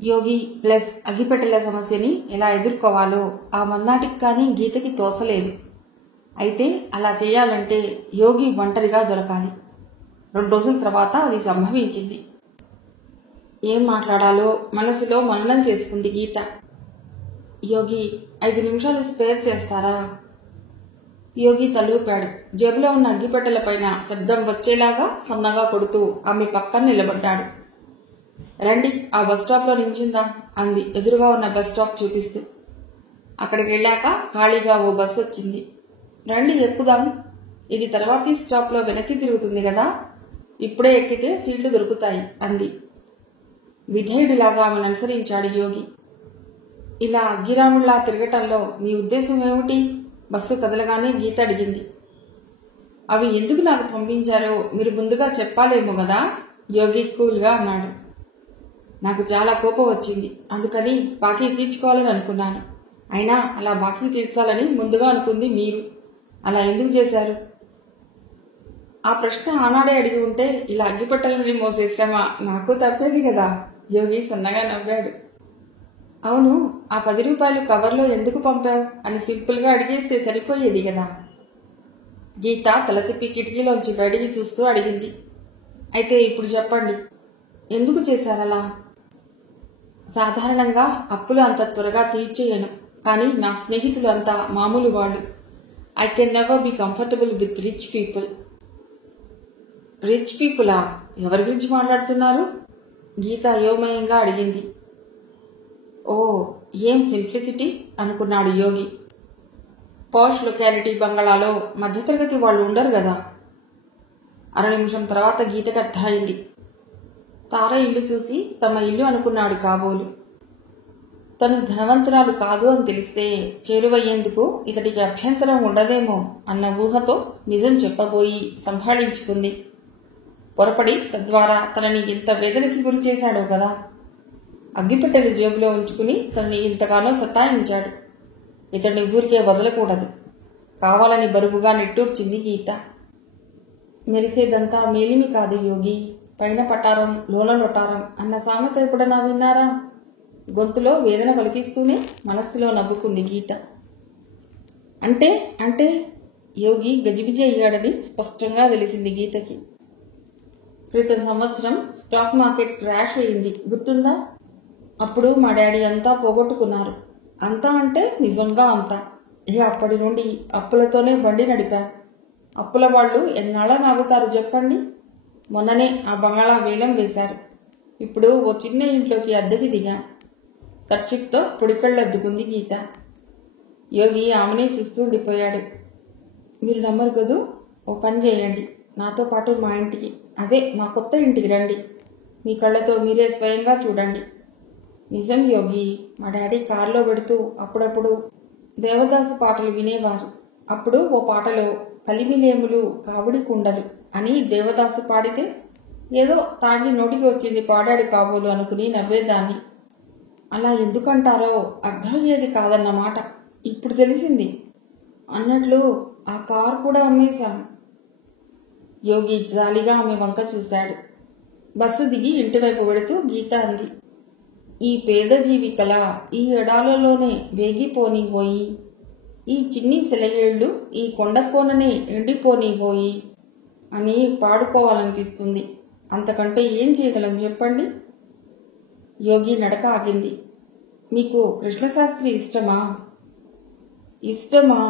యోగి plus అగ్గిపెట్టెల సమస్యని ఎలా ఎదుర్కోవాలో ఆ మన్నాటికి కానీ గీతకి తోచలేదు. అయితే అలా చేయాలంటే యోగి ఒంటరిగా దొరకాలి. 2 రోజుల తర్వాత అది సంభవించింది. ఏం మాట్లాడాలో మనసులో మననం చేసుకుంది గీత. యోగి 5 నిమిషాలు స్పేర్ చేస్తారా? యోగి తలూపాడు. జేబులో ఉన్న అగ్గిపెట్టెల పైన శబ్దం వచ్చేలాగా సన్నగా కొడుతూ ఆమె పక్కన నిలబడ్డాడు. రండి, ఆ బస్ స్టాప్లో నించుందాం అంది ఎదురుగా ఉన్న బస్ స్టాప్ చూపిస్తూ. అక్కడికి వెళ్ళాక ఖాళీగా ఓ బస్సు వచ్చింది. రండి ఎక్కుదాం, ఇది తర్వాతి స్టాప్లో వెనక్కి తిరుగుతుంది కదా, ఇప్పుడే ఎక్కితే సీట్లు దొరుకుతాయి అంది. విధేయుడిలాగా ఆమెను అనుసరించాడు యోగి. ఇలా అగ్గిరాముళ్లా తిరగటంలో మీ ఉద్దేశం ఏమిటి? బస్సు కదలగానే గీత అడిగింది. అవి ఎందుకు నాకు పంపించారో మీరు ముందుగా చెప్పాలేమో కదా, యోగి కూల్గా అన్నాడు. నాకు చాలా కోపం వచ్చింది, అందుకని బాకీ తీర్చుకోవాలని అనుకున్నాను. అయినా అలా బాకీ తీర్చాలని ముందుగా అనుకుంది మీరు. అలా ఎందుకు చేశారు? ఆ ప్రశ్న ఆనాడే అడిగి ఉంటే ఇలా అగ్గిపెట్టలని మోసే శ్రమ నాకు తప్పేది కదా, యోగి సన్నగా నవ్వాడు. అవును, ఆ 10 రూపాయలు కవర్లో ఎందుకు పంపావు అని సింపుల్గా అడిగేస్తే సరిపోయేది కదా. గీత తల తిప్పి కిటికీలోంచి బయటికి చూస్తూ అడిగింది. అయితే ఇప్పుడు చెప్పండి, ఎందుకు చేశారలా? సాధారణంగా అప్పులు అంత త్వరగా తీర్చేయను, కానీ నా స్నేహితులు అంతా మామూలు వాళ్ళు. I can never be comfortable with rich people. Rich పీపులా? ఎవరి గురించి మాట్లాడుతున్నారు? గీత అయోమయంగా అడిగింది. ఓ, ఏం సింప్లిసిటీ అనుకున్నాడు యోగి. పాష్ లొకాలిటీ బంగళాలో మధ్యతరగతి వాళ్ళు ఉండరు కదా. 1/2 నిమిషం తర్వాత గీతకు అర్థమైంది. తార ఇల్లు చూసి తమ ఇల్లు అనుకున్నాడు కాబోలు. తను ధనవంతురాలు కాదు అని తెలిస్తే చేరువయ్యేందుకు ఇతడికి అభ్యంతరం ఉండదేమో అన్న ఊహతో నిజం చెప్పబోయి సంభాళించుకుంది. పొరపడి తద్వారా తనని ఇంత వేదనకి గురి చేశాడో కదా. అగ్గిపెట్టెలు జేబులో ఉంచుకుని తనని ఇంతగానో సతాయించాడు. ఇతడిని ఊరికే వదలకూడదు. కావాలని బరువుగా నిట్టూర్చింది గీత. మెరిసేదంతా మేలిమి కాదు యోగి, పైన పటారం లోన లొటారం అన్న సామెత ఎప్పుడన్నా విన్నారా? గొంతులో వేదన పలికిస్తూనే మనస్సులో నవ్వుకుంది గీత. అంటే అంటే యోగి గజిబిజి అయ్యాడని స్పష్టంగా తెలిసింది గీతకి. క్రితం సంవత్సరం స్టాక్ మార్కెట్ క్రాష్ అయింది, గుర్తుందా? అప్పుడు మా డాడీ అంతా పోగొట్టుకున్నారు. అంతా అంటే నిజంగా అంతా. అప్పటి నుండి అప్పులతోనే బండి నడిపా. అప్పుల వాళ్ళు ఎన్నాళ్ళ నాగుతారు చెప్పండి. మొన్ననే ఆ బంగాళా వేలం వేశారు. ఇప్పుడు ఓ చిన్న ఇంట్లోకి అద్దెకి దిగా. కర్చీఫ్తో పొడికళ్ళద్దుకుంది గీత. యోగి ఆమెనే చూస్తూ ఉండిపోయాడు. మీరు నమ్మరు కదూ, ఓ పని చేయండి, నాతో పాటు మా ఇంటికి, అదే మా కొత్త ఇంటికి రండి. మీ కళ్ళతో మీరే స్వయంగా చూడండి. నిజం యోగి, మా డాడీ కారులో పెడుతూ అప్పుడప్పుడు దేవదాసు పాటలు వినేవారు. అప్పుడు ఓ పాటలో కలిమిలేములు కావుడి కుండలు అని దేవదాసు పాడితే ఏదో తాగి నోటికి వచ్చింది పాడాడు కాబోలు అనుకుని నవ్వేదాన్ని. అలా ఎందుకంటారో అర్థమయ్యేది కాదన్నమాట. ఇప్పుడు తెలిసింది. అన్నట్లు ఆ కారు కూడా అమ్మేశాం. యోగి జాలిగా ఆమె వంక చూశాడు. బస్సు దిగి ఇంటివైపు వెడుతూ గీత అంది. ఈ పేద జీవికల ఈ ఎడాలలోనే వేగిపోనిపోయి, ఈ చిన్ని సెలయేళ్లు ఈ కొండకోననే ఎండిపోనిపోయి అని పాడుకోవాలనిపిస్తుంది. అంతకంటే ఏం చేయగలం చెప్పండి? యోగి నడక ఆగింది. మీకు కృష్ణశాస్త్రి ఇష్టమా? ఇష్టమా?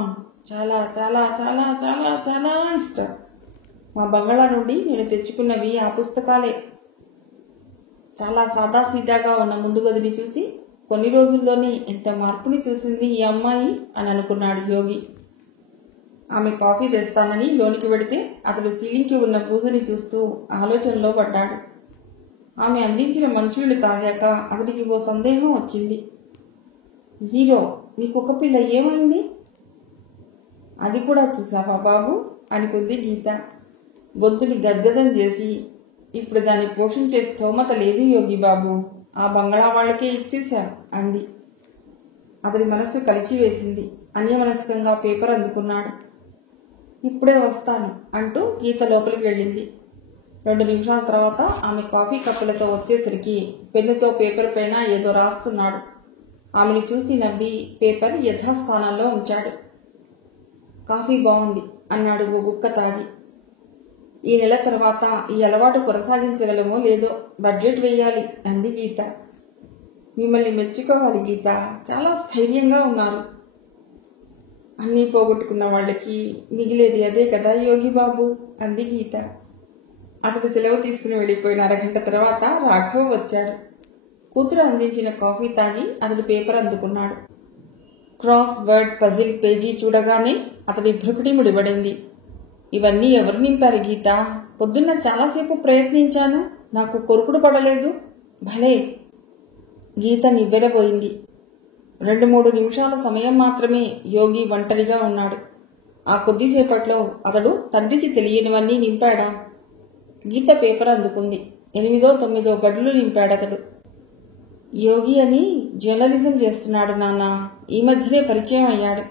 చాలా చాలా చాలా చాలా చాలా ఇష్టం. మా బంగళా నుండి నేను తెచ్చుకున్నవి ఆ పుస్తకాలే. చాలా సాదాసీదాగా ఉన్న ముందు గదిని చూసి కొన్ని రోజుల్లోనే ఎంత మార్పుని చూసింది ఈ అమ్మాయి అని అనుకున్నాడు యోగి. ఆమె కాఫీ తెస్తానని లోనికి వెడితే అతడు సీలింగ్కి ఉన్న బూజుని చూస్తూ ఆలోచనలో పడ్డాడు. ఆమె అందించిన మంచినీళ్లు తాగాక అతడికి ఓ సందేహం వచ్చింది. 0, మీ కుక్క పిల్ల ఏమైంది? అది కూడా చూసావా బాబు అనుకుంది గీత. గొంతుని గద్గదం చేసి, ఇప్పుడు దాన్ని పోషించే స్తోమత లేదు యోగి బాబు, ఆ బంగళా వాళ్ళకే ఇచ్చేశాం అంది. అతడి మనస్సు కలిచివేసింది. అన్యమనస్కంగా పేపర్ అందుకున్నాడు. ఇప్పుడే వస్తాను అంటూ గీత లోపలికి వెళ్ళింది. 2 నిమిషాల తర్వాత ఆమె కాఫీ కప్పులతో వచ్చేసరికి పెన్నుతో పేపర్ పైన ఏదో రాస్తున్నాడు. ఆమెను చూసి నవ్వి పేపర్ యథాస్థానంలో ఉంచాడు. కాఫీ బాగుంది అన్నాడు ఓ గుక్క తాగి. ఈ నెల తర్వాత ఈ అలవాటు కొనసాగించగలమో లేదో, బడ్జెట్ వేయాలి అంది గీత. మిమ్మల్ని మెచ్చుకోవాలి గీత, చాలా స్థైర్యంగా ఉన్నారు. అన్నీ పోగొట్టుకున్న వాళ్ళకి మిగిలేది అదే కదా యోగి బాబు అంది గీత. అతడు సెలవు తీసుకుని వెళ్ళిపోయిన అరగంట తర్వాత రాఘవ వచ్చాడు. కూతురు అందించిన కాఫీ తాగి అతడు పేపర్ అందుకున్నాడు. క్రాస్ వర్డ్ పజిల్ పేజీ చూడగానే అతడి భ్రుకుటి ముడిపడింది. ఇవన్నీ ఎవరు నింపారు గీత? పొద్దున్న చాలాసేపు ప్రయత్నించాను, నాకు కొరుకుడు పడలేదు. భలే! గీత నివ్వెరపోయింది. 2-3 నిమిషాల సమయం మాత్రమే యోగి ఒంటరిగా ఉన్నాడు. ఆ కొద్దిసేపట్లో అతడు తండ్రికి తెలియనివన్నీ నింపాడా? గీత పేపర్ అందుకుంది. 8-9 గడులు నింపాడతడు. యోగి అని జర్నలిజం చేస్తున్నాడు నాన్న, ఈ మధ్యనే పరిచయం అయ్యాడు.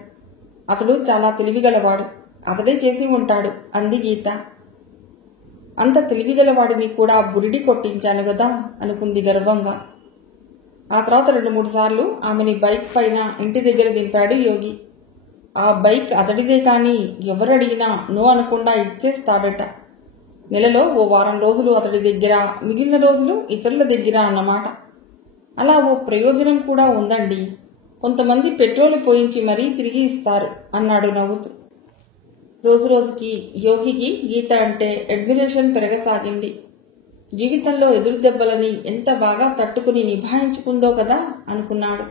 అతడు చాలా తెలివిగలవాడు, అతడే చేసి ఉంటాడు అంది గీత. అంత తెలివిగలవాడిని కూడా బురిడి కొట్టించాను గదా అనుకుంది గర్వంగా. ఆ తర్వాత 2-3 సార్లు ఆమెని బైక్ పైన ఇంటి దగ్గర దింపాడు యోగి. ఆ బైక్ అతడిదే కానీ ఎవరడిగినా నో అనకుండా ఇచ్చేస్తాడట. నెలలో ఓ వారం రోజులు అతడి దగ్గర, మిగిలిన రోజులు ఇతరుల దగ్గర అన్నమాట. అలా ఓ ప్రయోజనం కూడా ఉందండి. కొంతమంది పెట్రోలు పోయించి మరీ తిరిగి ఇస్తారు అన్నాడు నవ్వుతూ. రోజురోజుకి యోగికి గీత అంటే అడ్మిరేషన్ పెరగసాగింది. జీవితంలో ఎదురు దెబ్బలని ఎంత బాగా తట్టుకుని నిభాయించుకుందో కదా అనుకున్నాడు.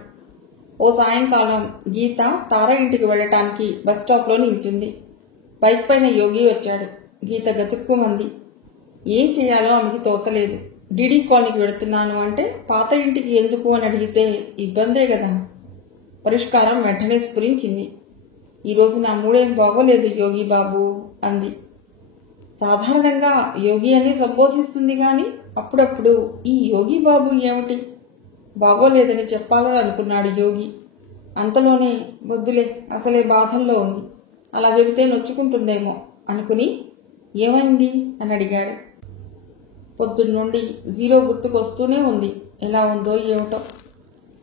ఓ సాయంకాలం గీత తార ఇంటికి వెళ్ళటానికి బస్టాప్లో నిల్చుంది. బైక్ పైన యోగి వచ్చాడు. గీత గతుక్కుమంది. ఏం చేయాలో ఆమెకి తోచలేదు. డీడీ కాలనీకి వెళుతున్నాను అంటే పాత ఇంటికి ఎందుకు అని అడిగితే ఇబ్బందే కదా. పరిష్కారం వెంటనే స్ఫురించింది. ఈరోజు నా మూడేం బాగోలేదు యోగి బాబు అంది. సాధారణంగా యోగి అని సంబోధిస్తుంది కానీ అప్పుడప్పుడు ఈ యోగి బాబు ఏమిటి? బాగోలేదని చెప్పాలని అనుకున్నాడు యోగి. అంతలోనే వద్దులే, అసలే బాధల్లో ఉంది, అలా చెబితే నొచ్చుకుంటుందేమో అనుకుని ఏమైంది అని అడిగాడు. పొద్దున్నుండి 0 గుర్తుకొస్తూనే ఉంది. ఎలా ఉందో ఏమిటో.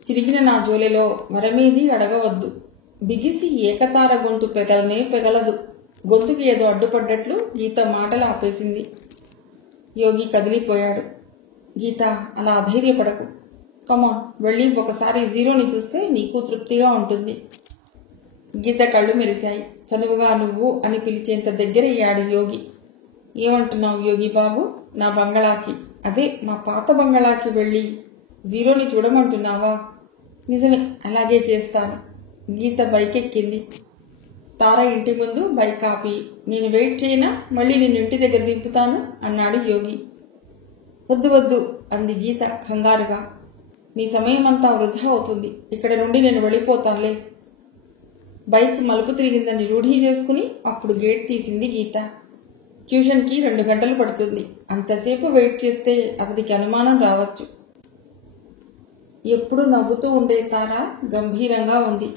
చిరిగిన నా జోలెలో మరమేది అడగవద్దు. బిగిసి ఏకతార గొంతు పెగలనే పెగలదు. గొంతుకి ఏదో అడ్డుపడ్డట్లు గీత మాటలు ఆపేసింది. యోగి కదిలిపోయాడు. గీత, అలా అధైర్యపడకు. కమాన్, వెళ్ళి ఒకసారి 0ని చూస్తే నీకు తృప్తిగా ఉంటుంది. గీత కళ్ళు మెరిశాయి. చనువుగా నువ్వు అని పిలిచేంత దగ్గరయ్యాడు యోగి. ఏమంటున్నావు యోగి బాబు? నా బంగళాకి, అదే మా పాత బంగళాకి వెళ్ళి 0ని చూడమంటున్నావా? నిజమే, అలాగే చేస్తాను. గీత బైక్ ఎక్కింది. తార ఇంటి ముందు బైక్ ఆపి, నేను వెయిట్ చేయనా, మళ్ళీ నేను ఇంటి దగ్గర దింపుతాను అన్నాడు యోగి. వద్దు వద్దు అంది గీత కంగారుగా. నీ సమయం అంతా వృధా అవుతుంది. ఇక్కడ నుండి నేను వెళ్ళిపోతానులే. బైక్ మలుపు తిరిగిందని రూఢీ చేసుకుని అప్పుడు గేట్ తీసింది గీత. ట్యూషన్కి 2 గంటలు పడుతుంది. అంతసేపు వెయిట్ చేస్తే అతడికి అనుమానం రావచ్చు. ఎప్పుడు నవ్వుతూ ఉండే తార గంభీరంగా ఉంది.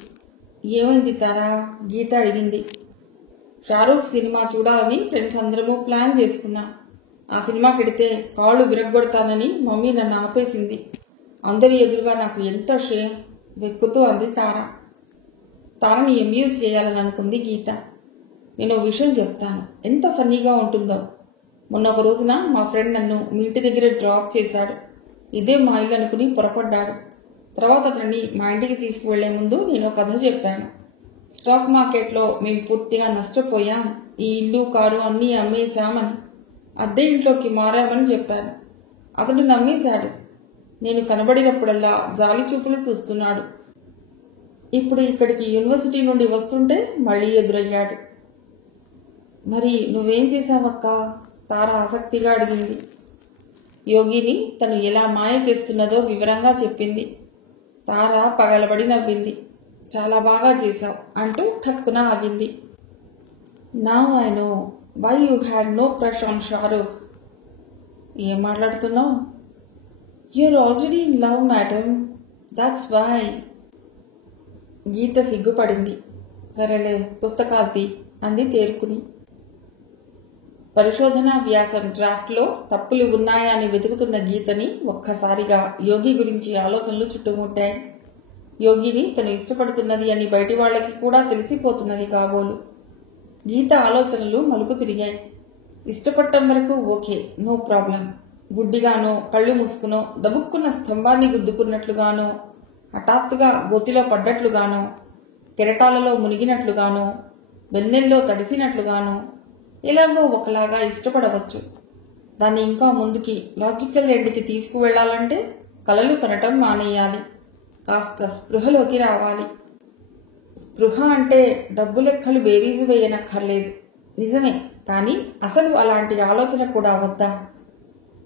ఏమైంది తారా? గీత అడిగింది. షారూఖ్ సినిమా చూడాలని ఫ్రెండ్స్ అందరము ప్లాన్ చేసుకున్నాం. ఆ సినిమాకెడితే కాళ్ళు విరగ్గొడతానని మమ్మీ నన్ను ఆపేసింది. అందరి ఎదురుగా నాకు ఎంత షేమ్, వెక్కుతూ అంది తార. తారని అమ్యూజ్ చేయాలని అనుకుంది గీత. నేను విషయం చెప్తాను, ఎంత ఫన్నీగా ఉంటుందో. మొన్న ఒక రోజున మా ఫ్రెండ్ నన్ను మీ ఇంటి దగ్గర డ్రాప్ చేశాడు. ఇదే మా ఇల్లు అనుకుని పొరపడ్డాడు. తర్వాత అతన్ని మా ఇంటికి తీసుకువెళ్లే ముందు నేను కథ చెప్పాను. స్టాక్ మార్కెట్లో మేము పూర్తిగా నష్టపోయాం, ఈ ఇల్లు కారు అన్నీ అమ్మేశామని, అద్దె ఇంట్లోకి మారామని చెప్పాను. అతడు నమ్మేశాడు. నేను కనబడినప్పుడల్లా జాలి చూపులు చూస్తున్నాడు. ఇప్పుడు ఇక్కడికి యూనివర్సిటీ నుండి వస్తుంటే మళ్ళీ ఎదురయ్యాడు. మరి నువ్వేం చేశావక్క? తార ఆసక్తిగా అడిగింది. యోగిని తను ఎలా మాయ చేస్తున్నదో వివరంగా చెప్పింది. తార పగలబడి నవ్వింది. చాలా బాగా చేశావు అంటూ ఠక్కున ఆగింది. Now I know why you had no crush on Shahrukh. ఏం మాట్లాడుతున్నావు? You're already in love madam, that's why. Geetha సిగ్గుపడింది. సరేలే, పుస్తకాలు తీ అంది తేరుకుని. పరిశోధనా వ్యాసం డ్రాఫ్ట్లో తప్పులు ఉన్నాయా అని వెతుకుతున్న గీతని ఒక్కసారిగా యోగి గురించి ఆలోచనలు చుట్టుముట్టాయి. యోగిని తను ఇష్టపడుతున్నది అని బయటి వాళ్లకి కూడా తెలిసిపోతున్నది కాబోలు. గీత ఆలోచనలు మలుపు తిరిగాయి. ఇష్టపడటం వరకు ఓకే, నో ప్రాబ్లం. గుడ్డిగానో, కళ్ళు మూసుకునో, దబుక్కున్న స్తంభాన్ని గుద్దుకున్నట్లుగానో, హఠాత్తుగా గోతిలో పడ్డట్లుగానో, కెరటాలలో మునిగినట్లుగానో, వెన్నెల్లో తడిసినట్లుగానో, ఎలాగో ఒకలాగా ఇష్టపడవచ్చు. దాన్ని ఇంకా ముందుకి లాజికల్ ఎండ్కి తీసుకువెళ్లాలంటే కలలు కనటం మానేయాలి. కాస్త స్పృహలోకి రావాలి. స్పృహ అంటే డబ్బు లెక్కలు బేరీజు వేయనక్కర్లేదు, నిజమే. కానీ అసలు అలాంటి ఆలోచన కూడా వద్దా?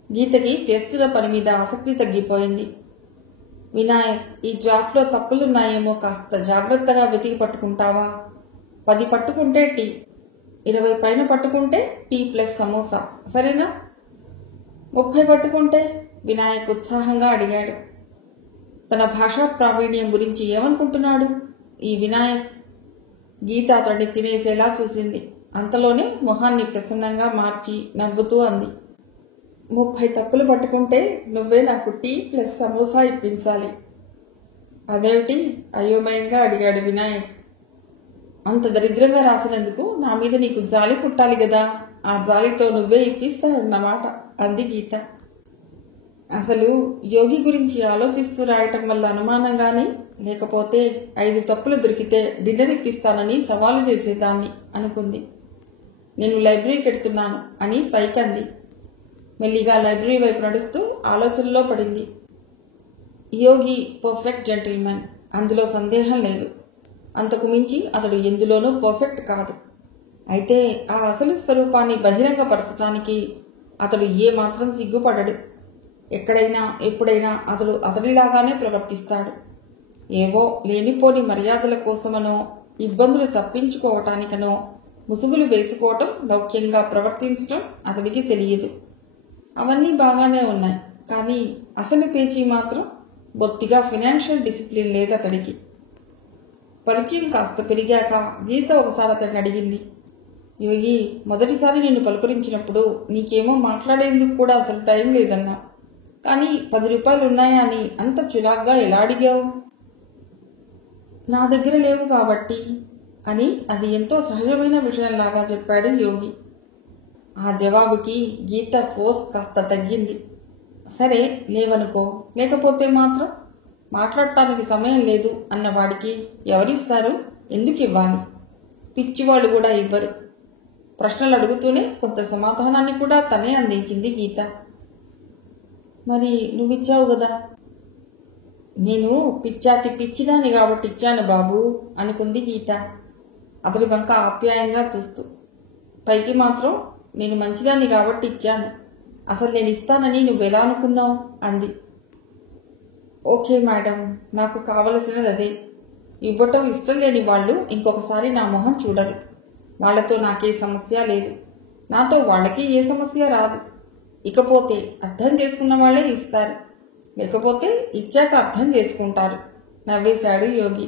గీతకి చేస్తున్న పని మీద ఆసక్తి తగ్గిపోయింది. వినాయక్, ఈ డ్రాఫ్ట్లో తప్పులున్నాయేమో కాస్త జాగ్రత్తగా వెతికి పట్టుకుంటావా? 10 పట్టుకుంటే టీ, 20 పైన పట్టుకుంటే టీ ప్లస్ సమోసా, సరేనా? 30 పట్టుకుంటే? వినాయక్ ఉత్సాహంగా అడిగాడు. తన భాషా ప్రావీణ్యం గురించి ఏమనుకుంటున్నాడు ఈ వినాయక్? గీత అతడిని తినేసేలా చూసింది. అంతలోనే మొహాన్ని ప్రసన్నంగా మార్చి నవ్వుతూ అంది, 30 తప్పులు పట్టుకుంటే నువ్వే నాకు టీ ప్లస్ సమోసా ఇప్పించాలి. అదేమిటి? అయోమయంగా అడిగాడు వినాయక్. అంత దరిద్రంగా రాసినందుకు నా మీద నీకు జాలి పుట్టాలి గదా, ఆ జాలితో నువ్వే ఇప్పిస్తావన్నమాట అంది గీత. అసలు యోగి గురించి ఆలోచిస్తూ రాయటం వల్ల అనుమానంగానే, లేకపోతే 5 తప్పులు దొరికితే డిన్నర్ ఇప్పిస్తానని సవాలు చేసేదాన్ని అనుకుంది. నేను లైబ్రరీకి ఎడుతున్నాను అని పైకంది. మెల్లిగా లైబ్రరీ వైపు నడుస్తూ ఆలోచనలో పడింది. యోగి పర్ఫెక్ట్ జెంటిల్మెన్, అందులో సందేహం లేదు. అంతకు మించి అతడు ఎందులోనూ పర్ఫెక్ట్ కాదు. అయితే ఆ అసలు స్వరూపాన్ని బహిరంగపరచడానికి అతడు ఏమాత్రం సిగ్గుపడడు. ఎక్కడైనా ఎప్పుడైనా అతడు అతడిలాగానే ప్రవర్తిస్తాడు. ఏవో లేనిపోని మర్యాదల కోసమనో, ఇబ్బందులు తప్పించుకోవటానికనో ముసుగులు వేసుకోవటం, లౌక్యంగా ప్రవర్తించటం అతడికి తెలియదు. అవన్నీ బాగానే ఉన్నాయి. కానీ అసలు పేచీ మాత్రం బొత్తిగా ఫినాన్షియల్ డిసిప్లిన్ లేదు అతడికి. పరిచయం కాస్త పెరిగాక గీత ఒకసారి అతడిని అడిగింది, యోగి, మొదటిసారి నిన్ను పలుకరించినప్పుడు నీకేమో మాట్లాడేందుకు కూడా అసలు టైం లేదన్నా. కానీ 10 రూపాయలు ఉన్నాయా అని అంత చులాగ్గా ఎలా అడిగావు? నా దగ్గర లేవు కాబట్టి అని అది ఎంతో సహజమైన విషయంలాగా చెప్పాడు యోగి. ఆ జవాబుకి గీత ఫోర్స్ కాస్త తగ్గింది. సరే లేవనుకో, లేకపోతే మాత్రం మాట్లాడటానికి సమయం లేదు అన్నవాడికి ఎవరిస్తారు? ఎందుకు ఇవ్వాలి? పిచ్చివాళ్ళు కూడా ఇవ్వరు. ప్రశ్నలు అడుగుతూనే కొంత సమాధానాన్ని కూడా తనే అందించింది గీత. మరి నువ్విచ్చావు కదా. నేను పిచ్చాటి పిచ్చిదాన్ని కాబట్టి ఇచ్చాను బాబు అనుకుంది గీత, అతడి వంక ఆప్యాయంగా చూస్తూ. పైకి మాత్రం నేను మంచిదాన్ని కాబట్టి ఇచ్చాను. అసలు నేను ఇస్తానని నువ్వెలా అనుకున్నావు అంది. ఓకే మేడం, నాకు కావలసినది అదే. ఇవ్వటం ఇష్టం లేని వాళ్ళు ఇంకొకసారి నా మొహం చూడరు. వాళ్లతో నాకే సమస్య లేదు, నాతో వాళ్ళకి ఏ సమస్య రాదు. ఇకపోతే అర్థం చేసుకున్న వాళ్ళే ఇస్తారు, లేకపోతే ఇచ్చాక అర్థం చేసుకుంటారు నవ్వేశాడు యోగి.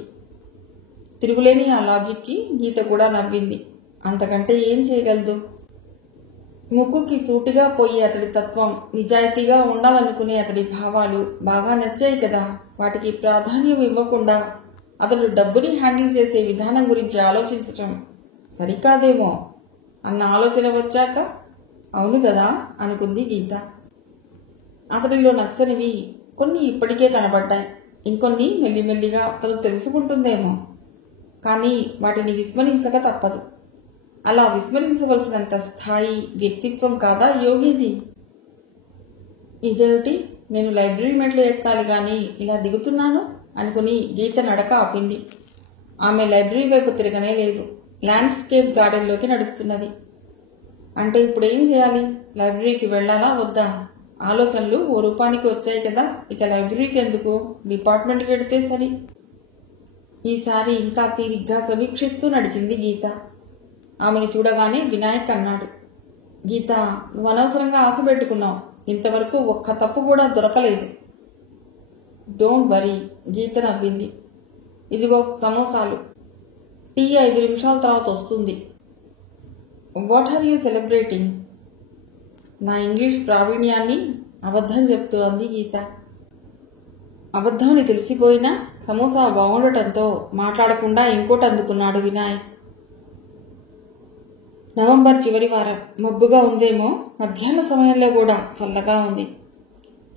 తిరుగులేని ఆ లాజిక్కి గీత కూడా నవ్వింది. అంతకంటే ఏం చేయగలదు? ముక్కుకి సూటిగా పోయి అతడి తత్వం, నిజాయితీగా ఉండాలనుకునే అతడి భావాలు బాగా నచ్చాయి కదా. వాటికి ప్రాధాన్యం ఇవ్వకుండా అతడు డబ్బుని హ్యాండిల్ చేసే విధానం గురించి ఆలోచించటం సరికాదేమో అన్న ఆలోచన వచ్చాక అవును కదా అనుకుంది గీత. అతడిలో నచ్చనివి కొన్ని ఇప్పటికే కనబడ్డాయి, ఇంకొన్ని మెల్లిమెల్లిగా అతను తెలుసుకుంటుందేమో. కానీ వాటిని విస్మరించక తప్పదు. అలా విస్మరించవలసినంత స్థాయి వ్యక్తిత్వం కాదా యోగిది? ఇదేమిటి, నేను లైబ్రరీ మెట్లు ఎక్కాలి గాని ఇలా దిగుతున్నాను అనుకుని గీత నడక ఆపింది. ఆమె లైబ్రరీ వైపు తిరగనే లేదు, ల్యాండ్స్కేప్ గార్డెన్లోకి నడుస్తున్నది. అంటే ఇప్పుడేం చేయాలి? లైబ్రరీకి వెళ్ళాలా వద్దా? ఆలోచనలు ఓ రూపానికి వచ్చాయి కదా, ఇక లైబ్రరీకి ఎందుకు, డిపార్ట్మెంట్కి వెడితే సరి. ఈసారి ఇంకా తీరిగ్గా సమీక్షిస్తూ నడిచింది గీత. ఆమెను చూడగానే వినాయక్ అన్నాడు, గీత, నువ్వు అనవసరంగా ఆశ పెట్టుకున్నావు. ఇంతవరకు ఒక్క తప్పు కూడా దొరకలేదు. డోంట్ వరీ, గీత నవ్వింది. ఇదిగో సమోసాలు, టీ 5 నిమిషాల తర్వాత వస్తుంది. What are you celebrating? నా ఇంగ్లీష్ ప్రావీణ్యాన్ని అబద్ధం చెప్తూ అంది గీత. అబద్ధమని తెలిసిపోయినా సమోసా బాగుండటంతో మాట్లాడకుండా ఇంకోటి అందుకున్నాడు వినాయక్. నవంబర్ చివరి వారం. మబ్బుగా ఉందేమో. మధ్యాహ్న సమయంలో కూడా చల్లగా ఉంది.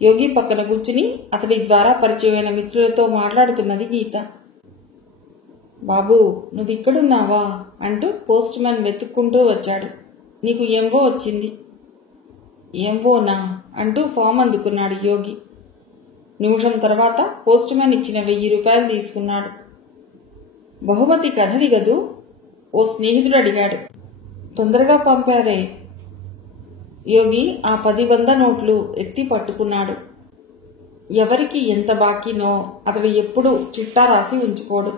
యోగి పక్కన కూర్చుని అతడి ద్వారా పరిచయమైన మిత్రులతో మాట్లాడుతున్నది గీత. బాబూ, నువ్విక్కడున్నావా అంటూ పోస్ట్ మ్యాన్ వెతుక్కుంటూ వచ్చాడు. నీకు ఎంవో వచ్చింది. ఎంవోనా అంటూ ఫామ్ అందుకున్నాడు యోగి. నిమిషం తర్వాత పోస్ట్ మ్యాన్ ఇచ్చిన 1000 రూపాయలు తీసుకున్నాడు. బహుమతి కథది గదూ? ఓ స్నేహితుడు అడిగాడు. తొందరగా పంపారే. యోగి ఆ 10 నోట్లు ఎత్తి పట్టుకున్నాడు. ఎవరికి ఎంత బాకీనో అతడు ఎప్పుడూ చిట్టా రాసి ఉంచుకోడు.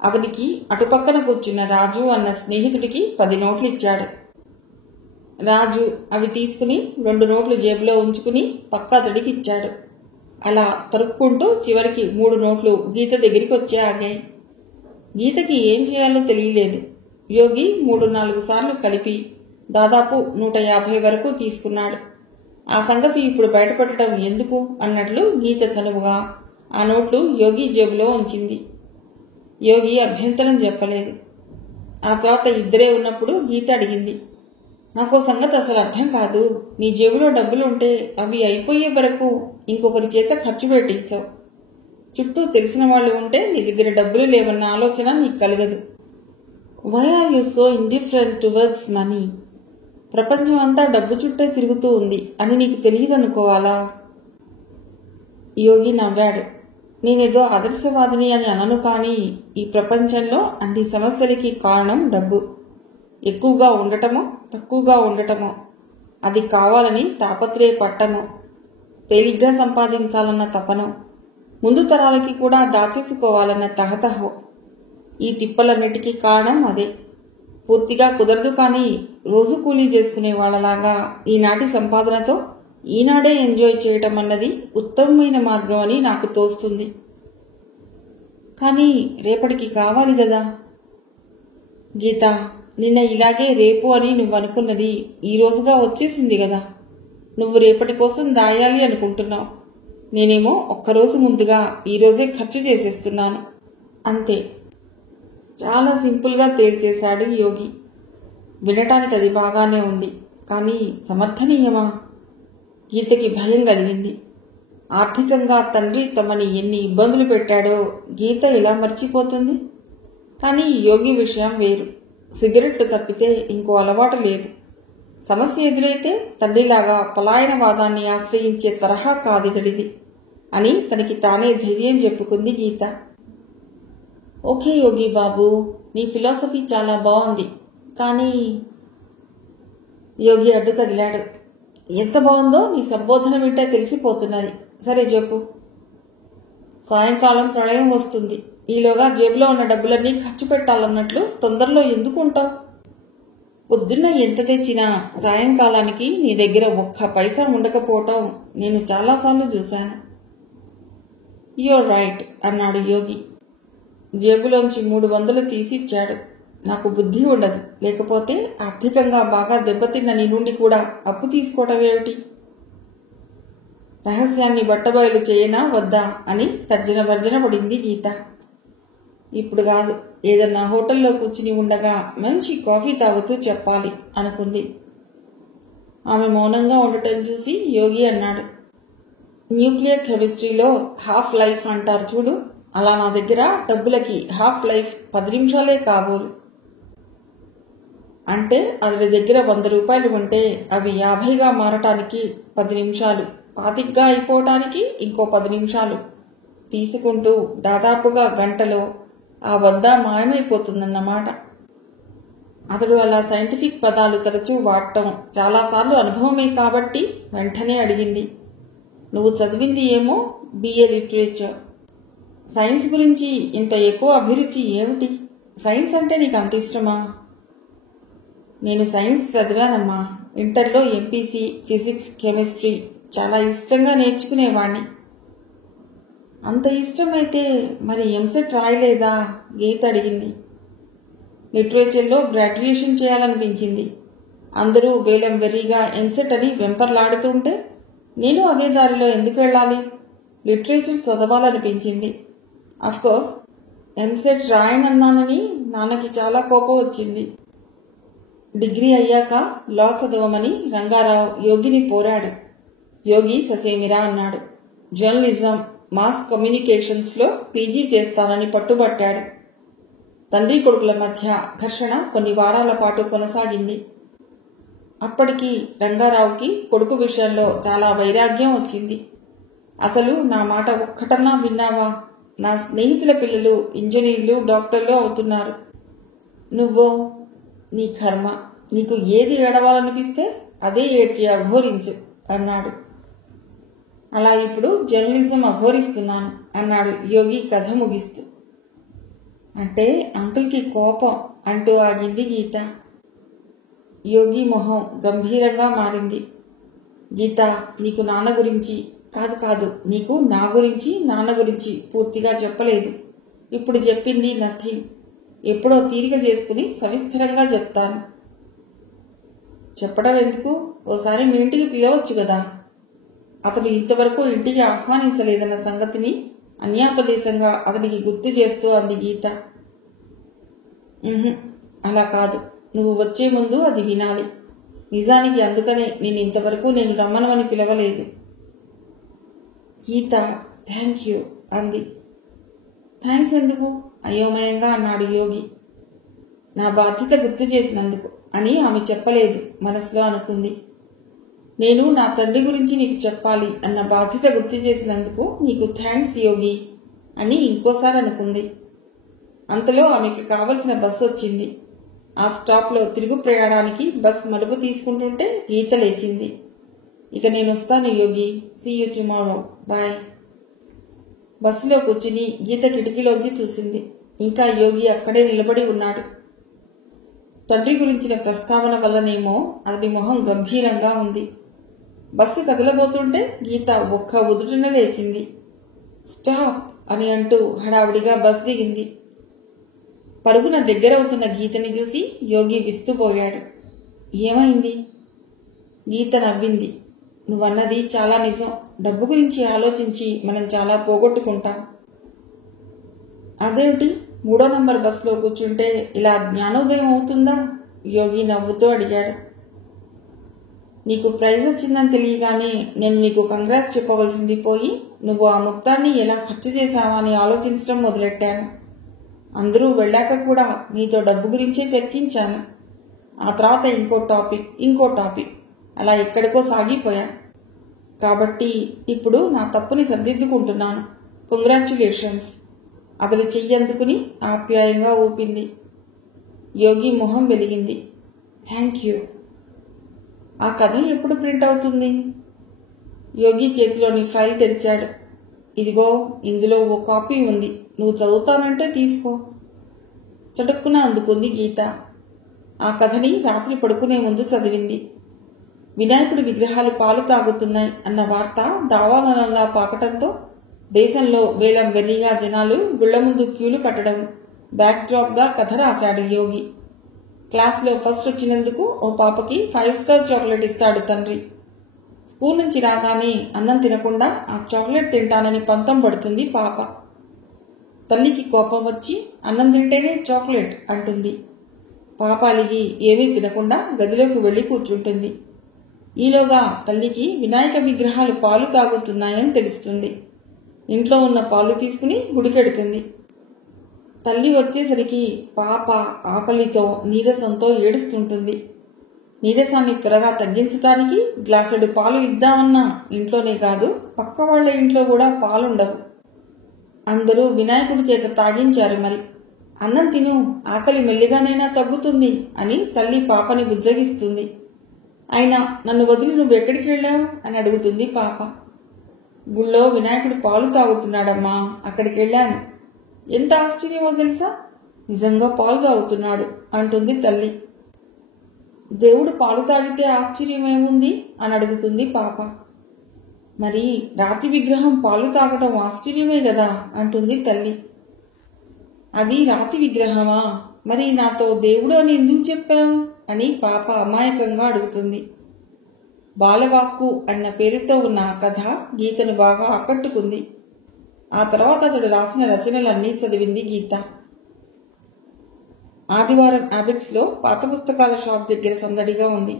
అతడికి అటుపక్కన కూర్చున్న రాజు అన్న స్నేహితుడికి 10 నోట్లు ఇచ్చాడు. రాజు అవి తీసుకుని 2 నోట్లు జేబులో ఉంచుకుని పక్క అతడికి ఇచ్చాడు. అలా తరుక్కుంటూ చివరికి 3 నోట్లు గీత దగ్గరికి వచ్చి ఆగాయి. గీతకి ఏం చేయాలో తెలియలేదు. యోగి 3-4 సార్లు కలిపి దాదాపు 150 వరకు తీసుకున్నాడు. ఆ సంగతి ఇప్పుడు బయటపెట్టడం ఎందుకు అన్నట్లు గీత చనువుగా ఆ నోట్లు యోగి జేబులో ఉంచింది. యోగి అభ్యంతరం చెప్పలేదు. ఆ తర్వాత ఇద్దరే ఉన్నప్పుడు గీత అడిగింది. నాకో సంగతి అసలు అర్థం కాదు. నీ జేబులో డబ్బులు ఉంటే అవి అయిపోయే వరకు ఇంకొకరి చేత ఖర్చు పెట్టించావు. చుట్టూ తెలిసిన వాళ్ళు ఉంటే నీ దగ్గర డబ్బులు లేవన్న ఆలోచన నీకు కలగదు. Why are you so indifferent towards money? ప్రపంచం అంతా డబ్బు చుట్టే తిరుగుతూ ఉంది అని నీకు తెలియదనుకోవాలా? యోగి నవ్వాడు. నేనేదో ఆదర్శవాదిని అని అనను, కానీ ఈ ప్రపంచంలో అన్ని సమస్యలకి కారణం డబ్బు. ఎక్కువగా ఉండటమో తక్కువగా ఉండటమో, అది కావాలని తాపత్రయపట్టమో, తేలిగ్గా సంపాదించాలన్న తపనో, ముందు తరాలకి కూడా దాచేసుకోవాలన్న తహతహో, ఈ తిప్పలన్నిటికీ కారణం అదే. పూర్తిగా కుదరదు, కానీ రోజు కూలీ చేసుకునే వాళ్ళలాగా ఈనాటి సంపాదనతో ఈనాడే ఎంజాయ్ చేయటం అన్నది ఉత్తమమైన మార్గం అని నాకు తోస్తుంది. కానీ రేపటికి కావాలి కదా. గీత, నిన్న ఇలాగే రేపు అని నువ్వు అనుకున్నది ఈ రోజుగా వచ్చేసింది కదా. నువ్వు రేపటి కోసం దాయాలి అనుకుంటున్నావు. నేనేమో ఒక్కరోజు ముందుగా ఈరోజే ఖర్చు చేసేస్తున్నాను అంతే. చాలా సింపుల్గా తేల్చేశాడు యోగి. వినటానికి అది బాగానే ఉంది, కానీ సమర్థనీయమా? గీతకి భయం కలిగింది. ఆర్థికంగా తండ్రి తమని ఎన్ని ఇబ్బందులు పెట్టాడో గీత ఎలా మర్చిపోతుంది? కానీ యోగి విషయం వేరు. సిగరెట్లు తప్పితే ఇంకో అలవాటు లేదు. సమస్య ఎదురైతే తండ్రిలాగా పలాయనవాదాన్ని ఆశ్రయించే తరహా కాదితడిది అని తనకి తానే ధైర్యం చెప్పుకుంది గీత. ఓకే యోగి బాబు, నీ ఫిలాసఫీ చాలా బాగుంది, కానీ యోగి అడ్డు తగిలాడు. ఎంత బాగుందో నీ సంబోధన వింటే తెలిసిపోతున్నది. సరే చెప్పు. సాయంకాలం ప్రళయం వస్తుంది. ఈలోగా జేబులో ఉన్న డబ్బులన్నీ ఖర్చు పెట్టాలన్నట్లు తొందరలో ఎందుకు ఉంటావు? పొద్దున్న ఎంత తెచ్చినా సాయంకాలానికి నీ దగ్గర ఒక్క పైసా ఉండకపోవటం నేను చాలాసార్లు చూశాను. యూర్ రైట్ అన్నాడు యోగి. జేబులోంచి 300 తీసిచ్చాడు. నాకు బుద్ధి ఉండదు, లేకపోతే ఆర్థికంగా బాగా దెబ్బతిన్న నీ నుండి కూడా అప్పు తీసుకోవటం ఏమిటి? రహస్యాన్ని బట్టబయలు చేయనా వద్దా అని తర్జన భర్జన పడింది గీత. ఇప్పుడు కాదు, ఏదన్నా హోటల్లో కూర్చుని ఉండగా మంచి కాఫీ తాగుతూ చెప్పాలి అనుకుంది. ఆమె మౌనంగా ఉండటం చూసి యోగి అన్నాడు. న్యూక్లియర్ కెమిస్ట్రీలో హాఫ్ లైఫ్ అంటారు చూడు, అలా నా దగ్గర డబ్బులకి హాఫ్ లైఫ్ 10 నిమిషాలే కాబోలు. అంటే అతడి దగ్గర 100 రూపాయలు ఉంటే అవి 50గా మారటానికి 10 నిమిషాలు, 25గా అయిపోవటానికి ఇంకో 10 నిమిషాలు తీసుకుంటూ దాదాపుగా గంటలో ఆ 100 మాయమైపోతుందన్నమాట. అతడు అలా సైంటిఫిక్ పదాలు తరచూ వాడటం చాలాసార్లు అనుభవమే కాబట్టి వెంటనే అడిగింది. నువ్వు చదివింది ఏమో BA లిటరేచర్. సైన్స్ గురించి ఇంత ఎక్కువ అభిరుచి ఏమిటి? సైన్స్ అంటే నీకు అంత ఇష్టమా? నేను సైన్స్ చదివానమ్మా. ఇంటర్లో MPC ఫిజిక్స్, కెమిస్ట్రీ చాలా ఇష్టంగా నేర్చుకునేవాణ్ణి. అంత ఇష్టమైతే మరి ఎంసెట్ రాయలేదా? గీత అడిగింది. లిటరేచర్లో గ్రాడ్యుయేషన్ చేయాలనిపించింది. అందరూ వేలం వెర్రిగా ఎంసెట్ అని వెంపర్లాడుతుంటే నేను అదే దారిలో ఎందుకు వెళ్ళాలి? లిటరేచర్ చదవాలనిపించింది. అఫ్కోర్స్ ఎంసెట్ రాయనన్నానని నాన్నకి చాలా కోపం వచ్చింది. డిగ్రీ అయ్యాక లా చదవమని రంగారావు యోగిని పోరాడు. యోగి ససేమిరా అన్నాడు. జర్నలిజం, మాస్ కమ్యూనికేషన్స్లో పీజీ చేస్తానని పట్టుబట్టాడు. తండ్రి కొడుకుల మధ్య ఘర్షణ కొన్ని వారాల పాటు కొనసాగింది. అప్పటికి రంగారావుకి కొడుకు విషయంలో చాలా వైరాగ్యం వచ్చింది. అసలు నా మాట ఒక్కటన్నా విన్నావా? నా స్నేహితుల పిల్లలు ఇంజనీర్లు, డాక్టర్లు అవుతున్నారు. నువ్వో నీ కర్మ, నీకు ఏది ఏడవాలనిపిస్తే అదే ఏడ్చి అఘోరించు అన్నాడు. అలా ఇప్పుడు జర్నలిజం అఘోరిస్తున్నాను అన్నాడు యోగి కథ ముగిస్తూ. అంటే అంకుల్కి కోపం అంటూ ఆగింది గీత. యోగి మొహం గంభీరంగా మారింది. గీత, నీకు నాన్న గురించి కాదు నీకు నా గురించి నాన్న గురించి పూర్తిగా చెప్పలేదు. ఇప్పుడు చెప్పింది నథింగ్. ఎప్పుడో తీరిక చేసుకుని సవిస్తరంగా చెప్తాను. చెప్పడం ఎందుకు? ఓసారి మీ ఇంటికి పిలవచ్చు కదా. అతను ఇంతవరకు ఇంటికి ఆహ్వానించలేదన్న సంగతిని అన్యాపదేశంగా అతనికి గుర్తు చేస్తూ అంది గీత. అలా కాదు, నువ్వు వచ్చే ముందు అది వినాలి. నిజానికి అందుకనే నేను రమ్మనమని పిలవలేదు. గీత థ్యాంక్ యూ అంది. థ్యాంక్స్ ఎందుకు? అయోమయంగా అన్నాడు యోగి. నా బాధ్యత గుర్తు చేసినందుకు అని ఆమె చెప్పలేదు, మనసులో అనుకుంది. నేను నా తండ్రి గురించి నీకు చెప్పాలి అన్న బాధ్యత గుర్తు చేసినందుకు నీకు థ్యాంక్స్ యోగి అని ఇంకోసారి అనుకుంది. అంతలో ఆమెకి కావలసిన బస్సు వచ్చింది. ఆ స్టాప్లో తిరుగు ప్రయాణానికి బస్ మలుపు తీసుకుంటుంటే గీత లేచింది. ఇక నేను వస్తాను యోగి, సీ యూ టుమారో, బాయ్. బస్సులో కూర్చుని గీత కిటికీలోంచి చూసింది. ఇంకా యోగి అక్కడే నిలబడి ఉన్నాడు. తండ్రి గురించిన ప్రస్తావన వల్లనేమో అతని మొహం గంభీరంగా ఉంది. బస్సు కదలబోతుంటే గీత ఒక్క ఉదుటనే లేచింది. స్టాప్ అని అంటూ హడావిడిగా బస్ దిగింది. పరుగున దగ్గరవుతున్న గీతని చూసి యోగి విస్తుపోయాడు. ఏమైంది? గీత నవ్వింది. నువ్వన్నది చాలా నిజం. డబ్బు గురించి ఆలోచించి మనం చాలా పోగొట్టుకుంటాం. అదేమిటి, 3వ నంబర్ బస్సులో కూర్చుంటే ఇలా జ్ఞానోదయం అవుతుందా? యోగి నవ్వుతూ అడిగాడు. నీకు ప్రైజ్ వచ్చిందని తెలియగానే నేను నీకు కంగ్రాట్స్ చెప్పవలసింది పోయి నువ్వు ఆ మొత్తాన్ని ఎలా ఖర్చు చేశావా అని ఆలోచించడం మొదలెట్టాను. అందరూ వెళ్ళాక కూడా నీతో డబ్బు గురించే చర్చించాను. ఆ తర్వాత ఇంకో టాపిక్ అలా ఎక్కడికో సాగిపోయాను. కాబట్టి ఇప్పుడు నా తప్పుని సరిదిద్దుకుంటున్నాను. కంగ్రాచ్యులేషన్స్. అతడు చెయ్యందుకుని ఆప్యాయంగా ఊపింది. యోగి మొహం వెలిగింది. Thank you. ఆ కథ ఎప్పుడు ప్రింట్ అవుతుంది? యోగి చేతిలోని ఫైల్ తెరిచాడు. ఇదిగో, ఇందులో ఓ కాపీ ఉంది. నువ్వు చదువుతానంటే తీసుకో. చటుక్కున అందుకుంది గీత. ఆ కథని రాత్రి పడుకునే ముందు చదివింది. వినాయకుడి విగ్రహాలు పాలు తాగుతున్నాయి అన్న వార్త దావానలంలా పాకటంతో దేశంలో వేలం వెర్రిగా జనాలు గుళ్ల ముందు క్యూలు కట్టడం బ్యాక్ డ్రాప్గా కథ రాశాడు యోగి. క్లాస్లో ఫస్ట్ వచ్చినందుకు ఓ పాపకి 5 స్టార్ చాక్లెట్ ఇస్తాడు తండ్రి. స్కూల్ నుంచి రాగానే అన్నం తినకుండా ఆ చాక్లెట్ తింటానని పంతం పడుతుంది పాప. తల్లికి కోపం వచ్చి అన్నం తింటేనే చాక్లెట్ అంటుంది. పాప అలిగి ఏమీ తినకుండా గదిలోకి వెళ్లి కూర్చుంటుంది. ఈలోగా తల్లికి వినాయక విగ్రహాలు పాలు తాగుతున్నాయని తెలుస్తుంది. ఇంట్లో ఉన్న పాలు తీసుకుని గుడికెడుతుంది. తల్లి వచ్చేసరికి పాప ఆకలితో నీరసంతో ఏడుస్తుంటుంది. నీరసాన్ని త్వరగా తగ్గించడానికి గ్లాసుడు పాలు ఇద్దామన్నా ఇంట్లోనే కాదు, పక్క వాళ్ల ఇంట్లో కూడా పాలుండవు. అందరూ వినాయకుడి చేత తాగించారు. మరి అన్నం తిను, ఆకలి మెల్లిగానైనా తగ్గుతుంది అని తల్లి పాపని బుజ్జగిస్తుంది. అయినా నన్ను వదిలి నువ్వెక్కడికి వెళ్ళావు అని అడుగుతుంది పాప. గుళ్ళో వినాయకుడు పాలు తాగుతున్నాడమ్మా, అక్కడికి వెళ్ళాను. ఎంత ఆశ్చర్యమో తెలుసా, నిజంగా పాలు తాగుతున్నాడు అంటుంది తల్లి. దేవుడు పాలు తాగితే ఆశ్చర్యమేముంది అని అడుగుతుంది పాప. మరి రాతి విగ్రహం పాలు తాగటం ఆశ్చర్యమే కదా అంటుంది తల్లి. అది రాతి విగ్రహమా? మరి నాతో దేవుడు అని ఎందుకు చెప్పావు అని పాప అమాయకంగా అడుగుతుంది. బాలవాక్కు అన్న పేరుతో ఉన్న ఆ కథ గీతను బాగా ఆకట్టుకుంది. ఆ తర్వాత అతడు రాసిన రచనలన్నీ చదివింది గీత. ఆదివారం హ్యాబిట్స్లో పాత పుస్తకాల షాప్ దగ్గర సందడిగా ఉంది.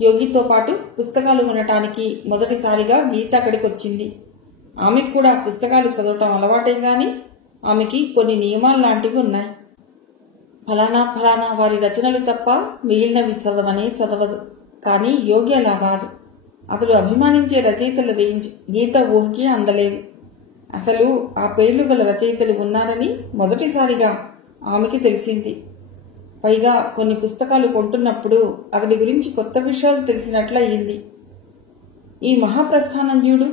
యోగితో పాటు పుస్తకాలు కొనటానికి మొదటిసారిగా గీత అక్కడికి వచ్చింది. ఆమెకు కూడా పుస్తకాలు చదవటం అలవాటే గాని ఆమెకి కొన్ని నియమాలు లాంటివి ఉన్నాయి. ఫలానా ఫలానా వారి రచనలు తప్ప మిగిలినవి చదవదు. కానీ యోగి అలా కాదు. అతడు అభిమానించే రచయితల రేంజ్ గీత ఊహకి అందలేదు. అసలు ఆ పేర్లు గల రచయితలు ఉన్నారని మొదటిసారిగా ఆమెకి తెలిసింది. పైగా కొన్ని పుస్తకాలు కొంటున్నప్పుడు అతడి గురించి కొత్త విషయాలు తెలిసినట్లయింది. ఈ మహాప్రస్థానం చూడు,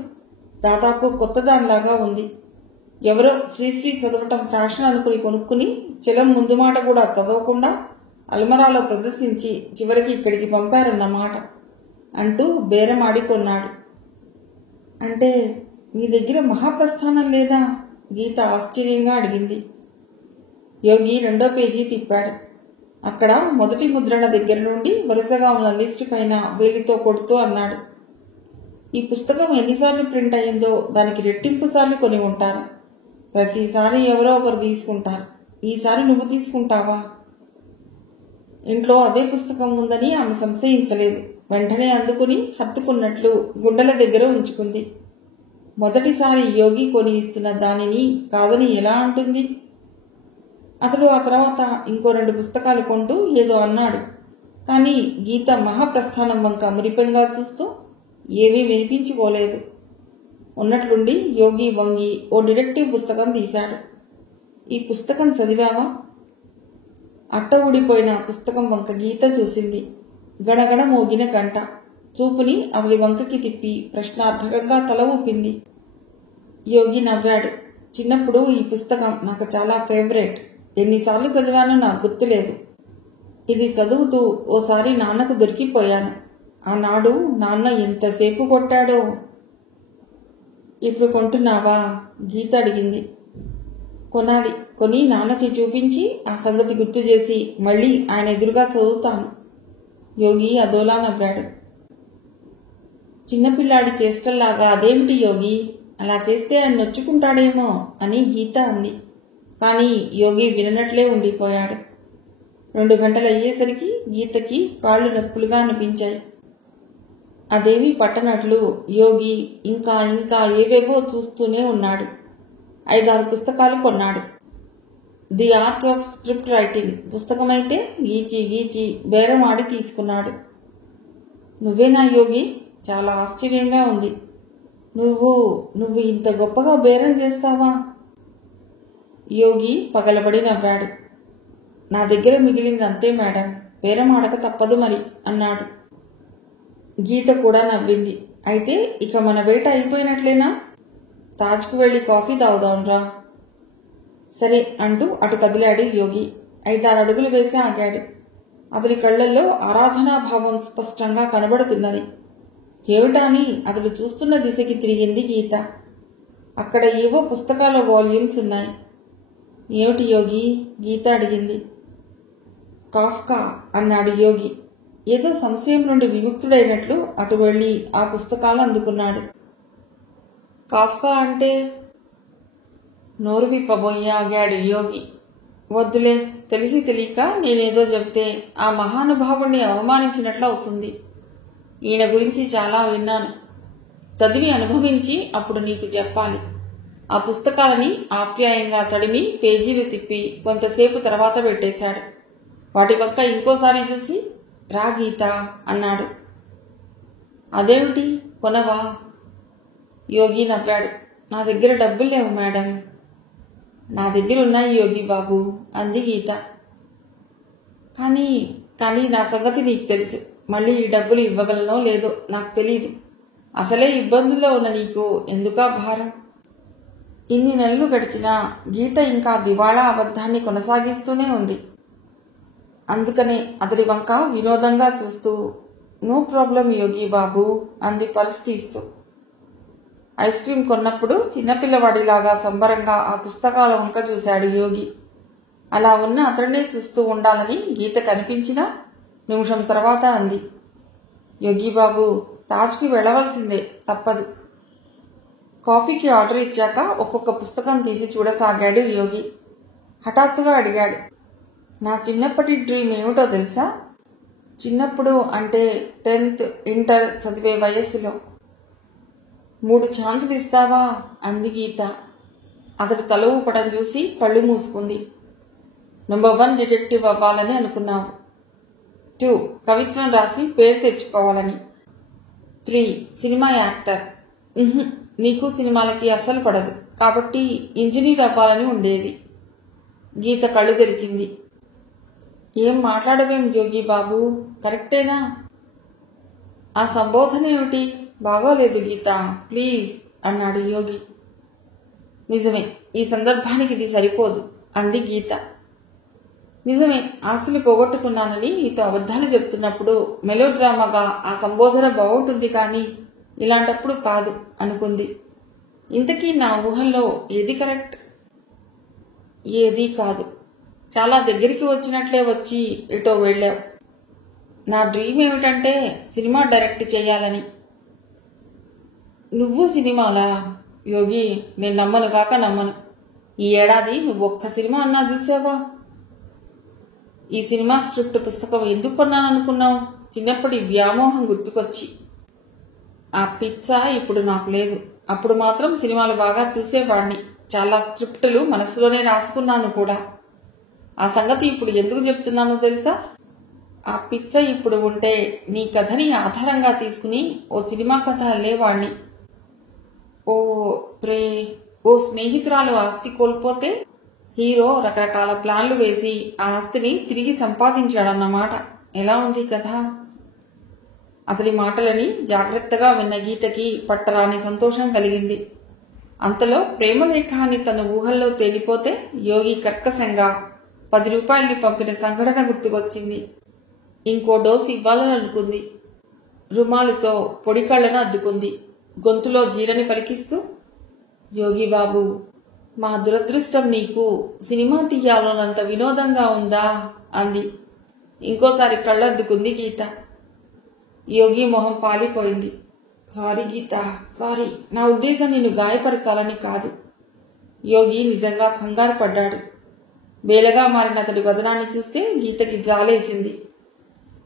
దాదాపు కొత్త దానిలాగా ఉంది. ఎవరో శ్రీశ్రీ చదవటం ఫ్యాషన్ అనుకుని కొనుక్కుని చెలం ముందు మాట కూడా చదవకుండా అల్మరాలో ప్రదర్శించి చివరికి ఇక్కడికి పంపారన్నమాట అంటూ బేరమాడి కొన్నాడు. అంటే మీ దగ్గర మహాప్రస్థానం లేదా? గీత ఆశ్చర్యంగా అడిగింది. యోగి 2వ పేజీ తిప్పాడు. అక్కడ మొదటి ముద్రణ దగ్గర నుండి వరుసగా ఉన్న లిస్టు పైన వేలితో కొడుతూ అన్నాడు, ఈ పుస్తకం ఎన్నిసార్లు ప్రింట్ అయిందో దానికి రెట్టింపు సార్లు కొని ఉంటారు. ప్రతిసారి ఎవరో ఒకరు తీసుకుంటారు. ఈసారి నువ్వు తీసుకుంటావా? ఇంట్లో అదే పుస్తకం ఉందని ఆమె సంశయించలేదు. వెంటనే అందుకుని హత్తుకున్నట్లు గుండెల దగ్గర ఉంచుకుంది. మొదటిసారి యోగి కొని ఇస్తున్న దానిని కాదని ఎలా అంటుంది? అతడు ఆ తర్వాత ఇంకో 2 పుస్తకాలు కొంటూ ఏదో అన్నాడు. కానీ గీత మహాప్రస్థానం వంక మురిపెంగా చూస్తూ ఏమీ వినిపించుకోలేదు. ఉన్నట్లుండి యోగి వంగి ఓ డిటెక్టివ్ పుస్తకం తీశాడు. ఈ పుస్తకం చదివావా? అట్ట ఊడిపోయిన పుస్తకం వంక గీత చూసింది. గడగడ మోగిన గంట. చూపుని అతడి వంకకి తిప్పి ప్రశ్నార్థకంగా తల ఊపింది. యోగి నవ్వాడు. చిన్నప్పుడు ఈ పుస్తకం నాకు చాలా ఫేవరెట్. ఎన్నిసార్లు చదివానో నాకు గుర్తులేదు. ఇది చదువుతూ ఓసారి నాన్నకు దొరికిపోయాను. ఆనాడు నాన్న ఎంతసేపు కొట్టాడో. ఇప్పుడు కొంటున్నావా? గీత అడిగింది. కొనాలి. కొని నాన్నకి చూపించి ఆ సంగతి గుర్తు చేసి మళ్ళీ ఆయన ఎదురుగా చదువుతాను. యోగి అదోలా నవ్వాడు. చిన్నపిల్లాడి చేష్టల్లాగా అదేమిటి యోగి? అలా చేస్తే ఆయన నొచ్చుకుంటాడేమో అని గీత అంది. కానీ యోగి విననట్లే ఉండిపోయాడు. 2 గంటలు అయ్యేసరికి గీతకి కాళ్ళు నొప్పులుగా అనిపించాయి. అదేమీ పట్టనట్లు యోగి ఇంకా ఇంకా ఏవేవో చూస్తూనే ఉన్నాడు. 5-6 పుస్తకాలు కొన్నాడు. The art of script writing పుస్తకమైతే గీచి గీచి బేరమాడి తీసుకున్నాడు. నువ్వేనా యోగి? చాలా ఆశ్చర్యంగా ఉంది. నువ్వు ఇంత గొప్పగా బేరం చేస్తావా? యోగి పగలబడి నవ్వాడు. నా దగ్గర మిగిలింది అంతే మేడం, బేరం ఆడక తప్పదు మరి అన్నాడు. గీత కూడా నవ్వింది. అయితే ఇక మన వేట అయిపోయినట్లేనా? తాజ్కు వెళ్లి కాఫీ తాగుదాంరా. సరే అంటూ అటు కదిలాడు యోగి. 5-6 అడుగులు వేసి ఆగాడు. అతడి కళ్లల్లో ఆరాధనాభావం స్పష్టంగా కనబడుతున్నది. ఏమిటాని అతడు చూస్తున్న దిశకి తిరిగింది గీత. అక్కడ ఏవో పుస్తకాల వాల్యూమ్స్ ఉన్నాయి. ఏమిటి యోగి? గీత అడిగింది. కాఫ్కా అన్నాడు యోగి. ఏదో సంశయం నుండి విముక్తుడైనట్లు అటు వెళ్లి ఆ పుస్తకాలు అందుకున్నాడు. కాఫ్కా అంటే? నోరు విప్పబోయి ఆగాడు యోగి. వద్దులే, తెలిసి తెలియక నేనేదో చెప్తే ఆ మహానుభావుణ్ణి అవమానించినట్లు అవుతుంది. ఈయన గురించి చాలా విన్నాను. చదివి అనుభవించి అప్పుడు నీకు చెప్పాలి. ఆ పుస్తకాలని ఆప్యాయంగా తడిమి పేజీలు తిప్పి కొంతసేపు తర్వాత పెట్టేశాడు. వాటి పక్క ఇంకోసారి చూసి రా గీత అన్నాడు. అదేమిటి, కొనవా? యోగి నవ్వాడు. నా దగ్గర డబ్బులు లేవు మేడం. నా దగ్గర ఉన్నాయి యోగి బాబు అంది గీత. కానీ నా సంగతి నీకు తెలుసు. మళ్ళీ ఈ డబ్బులు ఇవ్వగలనో లేదో నాకు తెలీదు. అసలే ఇబ్బందుల్లో ఉన్న నీకు ఎందుకా భారం? ఇన్ని నెలలు గడిచినా గీత ఇంకా దివాళా అబద్ధాన్ని కొనసాగిస్తూనే ఉంది. అందుకనే అతడి వంక వినోదంగా చూస్తూ నో ప్రాబ్లం యోగి బాబు అంది పర్సు తీస్తూ. ఐస్ క్రీం కొన్నప్పుడు చిన్నపిల్లవాడిలాగా సంబరంగా ఆ పుస్తకాల వంక చూశాడు యోగి. అలా ఉన్న అతడినే చూస్తూ ఉండాలని గీత కనిపించినా నిమిషం తర్వాత అంది. యోగిబాబు, తాజ్కి వెళ్ళవలసిందే, తప్పదు. కాఫీకి ఆర్డర్ ఇచ్చాక ఒక్కొక్క పుస్తకం తీసి చూడసాగాడు యోగి. హఠాత్తుగా అడిగాడు, నా చిన్నప్పటి డ్రీమ్ ఏమిటో తెలుసా? చిన్నప్పుడు అంటే 10th, ఇంటర్ చదివే వయస్సులో. 3 ఛాన్సులు ఇస్తావా అంది గీత. అతడు తల ఊపడం చూసి కళ్ళు మూసుకుంది. నంబర్ 1 డిటెక్టివ్ అవ్వాలని అనుకున్నావు. 2 కవిత్వం రాసి పేరు తెచ్చుకోవాలని. 3 సినిమా యాక్టర్. నీకు సినిమాలకి అస్సలు పడదు కాబట్టి ఇంజనీర్ అవ్వాలని ఉండేది. గీత కళ్ళు తెరిచింది. ఏం మాట్లాడవేం యోగి బాబు, కరెక్టేనా? ఆ సంబోధన ఏమిటి? బాగోలేదు గీత, ప్లీజ్ అన్నాడు యోగి. నిజమే, ఈ సందర్భానికి ఇది సరిపోదు అంది గీత. నిజమే, ఆస్తులు పోగొట్టుకున్నానని నీతో అబద్ధాలు చెప్తున్నప్పుడు మెలోడ్రామాగా ఆ సంబోధన బాగుంటుంది కానీ ఇలాంటప్పుడు కాదు అనుకుంది. ఇంతకీ నా ఊహల్లో ఏది కరెక్ట్? ఏదీ కాదు. చాలా దగ్గరికి వచ్చినట్లే వచ్చి ఎటో వెళ్ళావు. నా డ్రీమ్ ఏమిటంటే సినిమా డైరెక్ట్ చేయాలని. నువ్వు సినిమాలా? యోగి, నేను నమ్మను కాక నమ్మను. ఈ ఏడాది నువ్వు ఒక్క సినిమా అన్నా చూసావా? ఈ సినిమా స్క్రిప్ట్ పుస్తకం ఎందుకు కొన్నాననుకున్నావు? చిన్నప్పటి వ్యామోహం గుర్తుకొచ్చి. ఆ పిచ్చ ఇప్పుడు నాకు లేదు. అప్పుడు మాత్రం సినిమాలు బాగా చూసేవాడిని. చాలా స్క్రిప్టులు మనసులోనే రాసుకున్నాను కూడా. ఆ సంగతి ఇప్పుడు ఎందుకు చెప్తున్నానో తెలుసా? ఆ పిచ్చ ఇప్పుడు ఉంటే నీ కథని ఆధారంగా తీసుకుని ఓ సినిమా కథ అల్లేవాణ్ణి. ఓ స్నేహితురాలు ఆస్తి కోల్పోతే హీరో రకరకాల ప్లాన్లు వేసి ఆ ఆస్తిని తిరిగి సంపాదించాడన్నమాట. ఎలా ఉంది కథ? అతడి మాటలని జాగ్రత్తగా విన్న గీతకి పట్టరాని సంతోషం కలిగింది. అంతలో ప్రేమలేఖ అని తన ఊహల్లో తేలిపోతే యోగి కర్కశంగా 10 రూపాయల్ని పంపిన సంఘటన గుర్తుకొచ్చింది. ఇంకో డోసు ఇవ్వాలని అనుకుంది. రుమాలుతో పొడి కళ్ళను అద్దుకుంది. గొంతులో జీరని పలికిస్తూ, యోగి బాబు, మా దురదృష్టం నీకు సినిమా తీయాలన్నంత వినోదంగా ఉందా అంది. ఇంకోసారి కళ్ళద్దుకుంది గీత. యోగి మొహం పాలిపోయింది. సారీ గీత, సారీ. నా ఉద్దేశం నిన్ను గాయపరచాలని కాదు. యోగి నిజంగా కంగారు పడ్డాడు. బేలగా మారిన అతడి వదనాన్ని చూస్తే గీతకి జాలేసింది.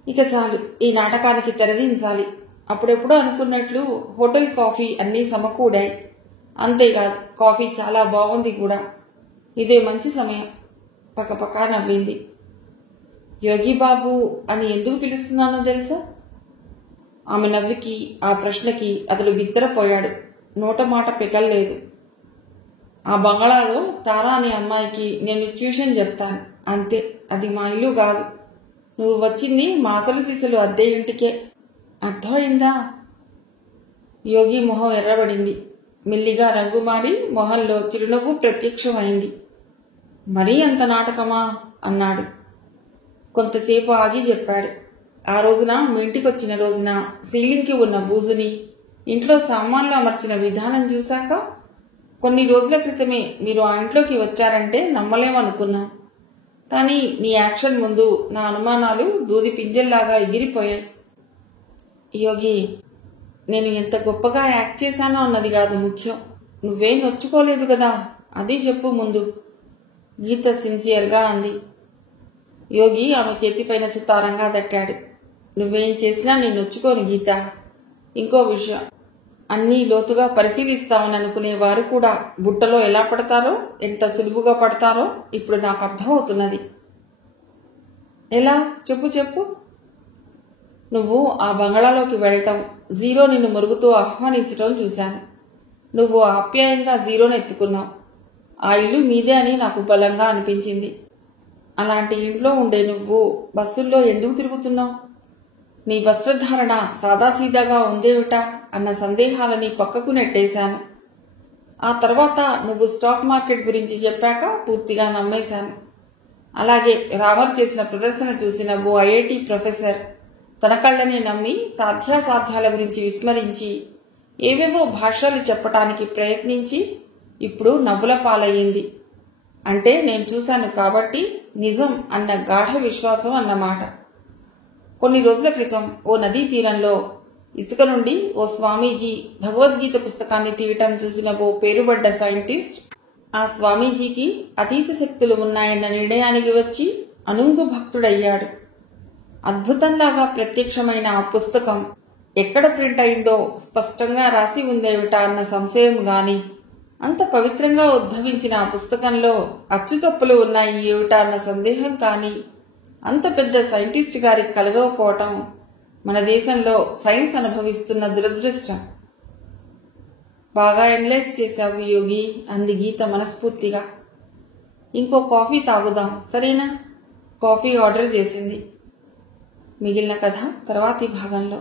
ఇక చాలు, ఈ నాటకానికి తెరదించాలి. అప్పుడెప్పుడో అనుకున్నట్లు హోటల్ కాఫీ అన్నీ సమకూడాయి. అంతేకాదు, కాఫీ చాలా బాగుంది కూడా. ఇదే మంచి సమయం. పక్కపక్క నవ్వింది. యోగి బాబు అని ఎందుకు పిలుస్తున్నానో తెలుసా? ఆమె నవ్వికి, ఆ ప్రశ్నకి అతడు బిత్తరపోయాడు. నోట మాట పెకల్లేదు. ఆ బంగళాలో తారా అనే అమ్మాయికి నేను ట్యూషన్ చెప్తాను, అంతే. అది మా ఇల్లు కాదు. నువ్వు వచ్చింది మా అసలు సిసలు అద్దె ఇంటికే. అర్థమైందా? యోగి మొహం ఎర్రబడింది. మెల్లిగా రంగు మారి మొహంలో చిరునవ్వు ప్రత్యక్షమైంది. మరీ అంత నాటకమా అన్నాడు. కొంతసేపు ఆగి చెప్పాడు. ఆ రోజున మీ ఇంటికొచ్చిన రోజున సీలింగ్కి ఉన్న బూజుని, ఇంట్లో సామాన్లు అమర్చిన విధానం చూశాక కొన్ని రోజుల క్రితమే మీరు ఆ ఇంట్లోకి వచ్చారంటే నమ్మలేమనుకున్నాం. కానీ నీ యాక్షన్ ముందు నా అనుమానాలు దూది పింజల్లాగా ఎగిరిపోయాయి. యోగి, నేను ఎంత గొప్పగా యాక్ట్ చేశానో అన్నది కాదు ముఖ్యం. నువ్వేం నొచ్చుకోలేదు కదా, అది చెప్పు ముందు. గీత సిన్సియర్గా అంది. యోగి ఆమె చేతిపైన సుతారంగా తట్టాడు. నువ్వేం చేసినా నేను నొచ్చుకోను గీత. ఇంకో విషయం, అన్నీ లోతుగా పరిశీలిస్తామని అనుకునేవారు కూడా బుట్టలో ఎలా పడతారో, ఎంత సులువుగా పడతారో ఇప్పుడు నాకు అర్థమవుతున్నది. ఎలా? చెప్పు. నువ్వు ఆ బంగళాలోకి వెళ్ళటం, జీరో నిన్ను మురుగుతూ ఆహ్వానించటం చూశాను. నువ్వు ఆప్యాయంగా జీరోను ఎత్తుకున్నావు. ఆ ఇల్లు మీదే అని నాకు బలంగా అనిపించింది. అలాంటి ఇంట్లో ఉండే నువ్వు బస్సుల్లో ఎందుకు తిరుగుతున్నావు? నీ వస్త్రధారణ సాదాసీదాగా ఉందేమిటా అన్న సందేహాలని పక్కకు నెట్టేశాను. ఆ తర్వాత నువ్వు స్టాక్ మార్కెట్ గురించి చెప్పాక పూర్తిగా నమ్మేశాను. అలాగే రామర్ చేసిన ప్రదర్శన చూసిన ఓ ఐఐటి ప్రొఫెసర్ తన కళ్ళని నమ్మి సాధ్యాసాధ్యాల గురించి విస్మరించి ఏవేవో భాషలు చెప్పటానికి ప్రయత్నించి ఇప్పుడు నవ్వుల పాలయ్యింది. అంటే నేను చూశాను కాబట్టి నిజం అన్న గాఢ విశ్వాసం అన్నమాట. కొన్ని రోజుల క్రితం ఓ నదీ తీరంలో ఇసుక నుండి ఓ స్వామీజీ భగవద్గీత పుస్తకాన్ని తీయటం చూసిన ఓ పేరుబడ్డ సైంటిస్ట్ ఆ స్వామీజీకి అతీత శక్తులు ఉన్నాయన్న నిర్ణయానికి వచ్చి అనుంగు భక్తుడయ్యాడు. అద్భుతంలాగా ప్రత్యక్షమైన ఆ పుస్తకం ఎక్కడ ప్రింట్ అయిందో స్పష్టంగా రాసి ఉందేమిటా అన్న సంశయం గాని, అంత పవిత్రంగా ఉద్భవించిన ఆ పుస్తకంలో అచ్చుతప్పులు ఉన్నాయి ఏమిటా అన్న సందేహం కానీ అంత పెద్ద సైంటిస్ట్ గారికి కలగకపోవటం మన దేశంలో సైన్స్ అనుభవిస్తున్న దురదృష్టం. బాగా ఎనలైజ్ చేశావు యోగి, అంది గీత మనస్ఫూర్తిగా. ఇంకో కాఫీ తాగుదాం సరేనా? కాఫీ ఆర్డర్ చేసింది. మిగిలిన కథ తర్వాతి భాగంలో.